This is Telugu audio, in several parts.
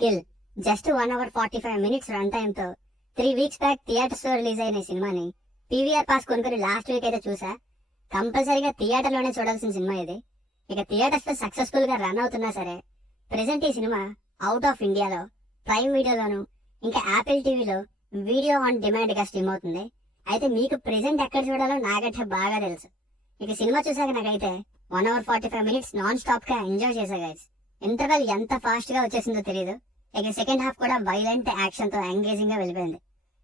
Kill just 1 hour 45 minutes run time తో 3 weeks బ్యాక్ థియేటర్స్ లో రిలీజ్ అయిన ఈ సినిమాని పీవీఆర్ పాస్ కొనుక్కొని లాస్ట్ వీక్ అయితే చూసా. కంపల్సరీగా థియేటర్ లోనే చూడాల్సిన సినిమా ఇది. ఇక థియేటర్స్ లో సక్సెస్ఫుల్ గా రన్ అవుతున్నా సరే ప్రెసెంట్ ఈ సినిమా అవుట్ ఆఫ్ ఇండియాలో ప్రైమ్ వీడియోలోను ఇంకా యాపిల్ టీవీలో వీడియో ఆన్ డిమాండ్ గా స్ట్రీమ్ అవుతుంది. అయితే మీకు ప్రెసెంట్ ఎక్కడ చూడాలో నాకంటే బాగా తెలుసు. ఇక సినిమా చూసాక నాకైతే 1 hour 45 minutes నాన్ స్టాప్ గా ఎంజాయ్ చేశా గైస్. ఇంటర్వెల్ ఎంత ఫాస్ట్ గా వచ్చేసిందో తెలియదు. ఇక సెకండ్ హాఫ్ కూడా వైలెంట్ యాక్షన్ తో ఎంగేజింగ్ గా వెళ్ళిపోయింది.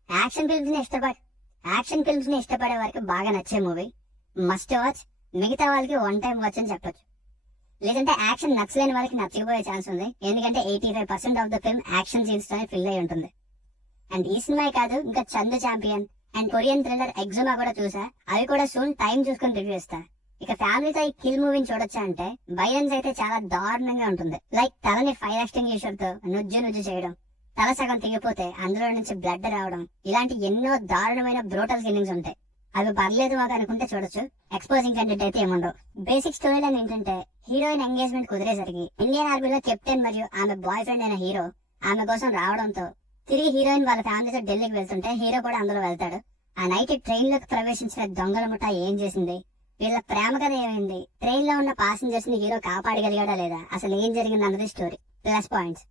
యాక్షన్ ఫిల్మ్స్ ని ఇష్టపడే వారికి బాగా నచ్చే మూవీ, మస్ట్ వాచ్. మిగతా వాళ్ళకి వన్ టైం వాచ్ అని చెప్పొచ్చు. లేదంటే యాక్షన్ నచ్చలేని వాళ్ళకి నచ్చకపోయే ఛాన్స్ ఉంది, ఎందుకంటే 85% of the film action scenes తోనే ఫిల్ అయి ఉంటుంది. అండ్ ఈ సినిమా కాదు, ఇంకా Chandu Champion and Korean thriller Exhuma కూడా చూసా. అవి కూడా సూన్ టైం చూసుకుని రివ్యూ ఇస్తా. ఇక ఫ్యామిలీతో ఈ కిల్ మూవీని చూడొచ్చా అంటే వైలెన్స్ అయితే చాలా దారుణంగా ఉంటుంది. లైక్ తలని ఫైర్ ఎక్స్టింగ్విషర్ తో నుజ్జు చేయడం, తల సగం తెగిపోతే అందులో నుంచి బ్లడ్ రావడం, ఇలాంటి ఎన్నో దారుణమైన బ్రూటల్ కిల్లింగ్స్ ఉంటాయి. అవి పర్లేదు మాకు అనుకుంటే చూడొచ్చు. ఎక్స్పోజింగ్ కంటెంట్ అయితే ఏముండవు. బేసిక్ స్టోరీ లైన్ ఏంటంటే హీరోయిన్ ఎంగేజ్మెంట్ కుదిరేసరికి ఇండియన్ ఆర్మీలో కెప్టెన్ మరియు ఆమె బాయ్ ఫ్రెండ్ అయిన హీరో ఆమె కోసం రావడంతో తిరిగి హీరోయిన్ వాళ్ళ ఫ్యామిలీతో ఢిల్లీకి వెళ్తుంటే హీరో కూడా అందులో వెళ్తాడు. ఆ నైట్ ట్రైన్ లోకి ప్రవేశించిన దొంగల ముఠా ఏం చేసింది, వీళ్ళ ప్రేమ కథ ఏమైంది, ట్రైన్ లో ఉన్న ప్యాసింజర్స్ ని హీరో కాపాడగలిగాడా లేదా, అసలు ఏం జరిగింది అన్నది story. Plus points,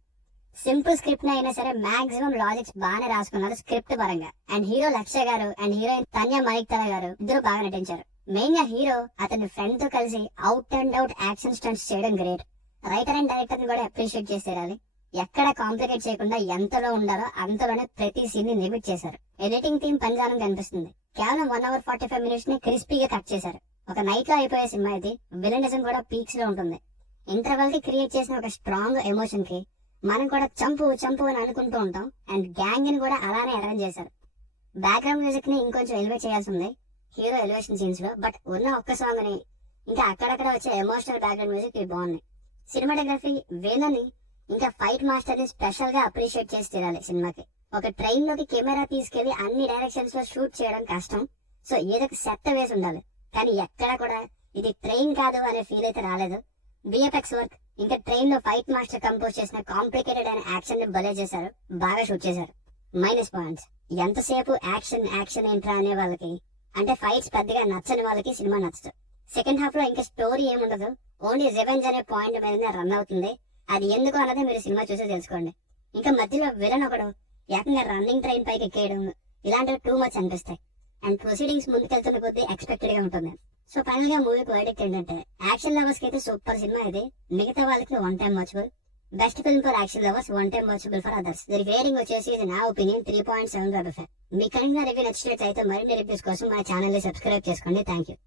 simple script అయినా సరే మాక్సిమం లాజిక్స్ బాగానే రాసుకున్నారు స్క్రిప్ట్ పరంగా. అండ్ హీరో లక్ష్య గారు అండ్ హీరోయిన్ తన్య మలిక్తల గారు ఇద్దరు బాగా నటించారు. మెయిన్ గా హీరో అతని ఫ్రెండ్ తో కలిసి out and out action stunts చేయడం గ్రేట్. రైటర్ అండ్ డైరెక్టర్ ని కూడా అప్రిషియేట్ చేసి తీరాలి. ఎక్కడ కాంప్లికేట్ చేయకుండా ఎంతలో ఉండాలో అంతలోనే ప్రతి సీన్ ని లిమిట్ చేశారు. ఎడిటింగ్ టీం పనిచేయడం కనిపిస్తుంది. కేవలం 1 hour 45 minutes ని క్రిస్పీగా కట్ చేశారు. ఒక నైట్ లో అయిపోయే సినిమా ఇది. విలనిజం కూడా పీక్స్ లో ఉంటుంది. ఇంటర్వల్ కి క్రియేట్ చేసిన ఒక స్ట్రాంగ్ ఎమోషన్ కి మనం కూడా చంపు అని అనుకుంటూ ఉంటాం. అండ్ గ్యాంగ్ ని కూడా అలానే అరేంజ్ చేశారు. బ్యాక్గ్రౌండ్ మ్యూజిక్ ని ఇంకొంచెం ఎలివేట్ చేయాల్సి ఉంది హీరో ఎలివేషన్ సీన్స్ లో. బట్ ఉన్న ఒక్క సాంగ్ ని ఇంకా అక్కడక్కడ వచ్చే ఎమోషనల్ బ్యాక్గ్రౌండ్ మ్యూజిక్ ఇవి బాగున్నాయి. సినిమాటోగ్రఫీ వేలని ఇంకా ఫైట్ మాస్టర్ ని స్పెషల్ గా అప్రిషియేట్ చేసి తీరాలి. సినిమాకి ఒక ట్రైన్ లోకి కెమెరా తీసుకెళ్లి అన్ని డైరెక్షన్స్ లో షూట్ చేయడం కష్టం. సో ఏదో ఒక సెట్ వేసి ఉండాలి. కానీ ఎక్కడ కూడా ఇది ట్రైన్ కాదు అనే ఫీల్ అయితే రాలేదు. విఎఫ్ఎక్స్ వర్క్ ఇంకా ట్రైన్ లో ఫైట్ మాస్టర్ కంపోజ్ చేసిన కాంప్లికేటెడ్ అయిన యాక్షన్ ని భలే చేశారు, బాగా షూట్ చేశారు. మైనస్ పాయింట్స్, ఎంతసేపు యాక్షన్ ఏంట్రా అనే వాళ్ళకి, అంటే ఫైట్స్ పెద్దగా నచ్చని వాళ్ళకి సినిమా నచ్చదు. సెకండ్ హాఫ్ లో ఇంకా స్టోరీ ఏముండదు, ఓన్లీ రివెంజ్ అనే పాయింట్ మీదనే రన్ అవుతుంది. అది ఎందుకు అన్నది మీరు సినిమా చూసి తెలుసుకోండి. ఇంకా మధ్యలో విలన్ ఒకడు ఏకంగా రన్నింగ్ ట్రైన్ పైకి ఎక్కేయడం, ఇలాంటివి టూ మచ్ అనిపిస్తాయి. అండ్ ప్రొసీడింగ్స్ ముందుకెళ్తున్న కొద్దీ ఎక్స్పెక్టెడ్ గా ఉంటుంది. సో ఫైనల్ గా మూవీకి వర్డిక్ట్ ఏంటంటే యాక్షన్ లవర్స్ కి అయితే సూపర్ సినిమా ఇది. మిగతా వాళ్ళకి one time watchable. Best film for action lovers, one time watchable for others. దీని రేటింగ్ వచ్చేసి ఇది నా ఒపీనియన్ 3.7/5. మీకు కనుక రివ్యూ నచ్చినట్లయితే మరిన్ని రివ్యూస్ కోసం మా ఛానల్ ని సబ్స్క్రైబ్ చేసుకోండి. Thank you.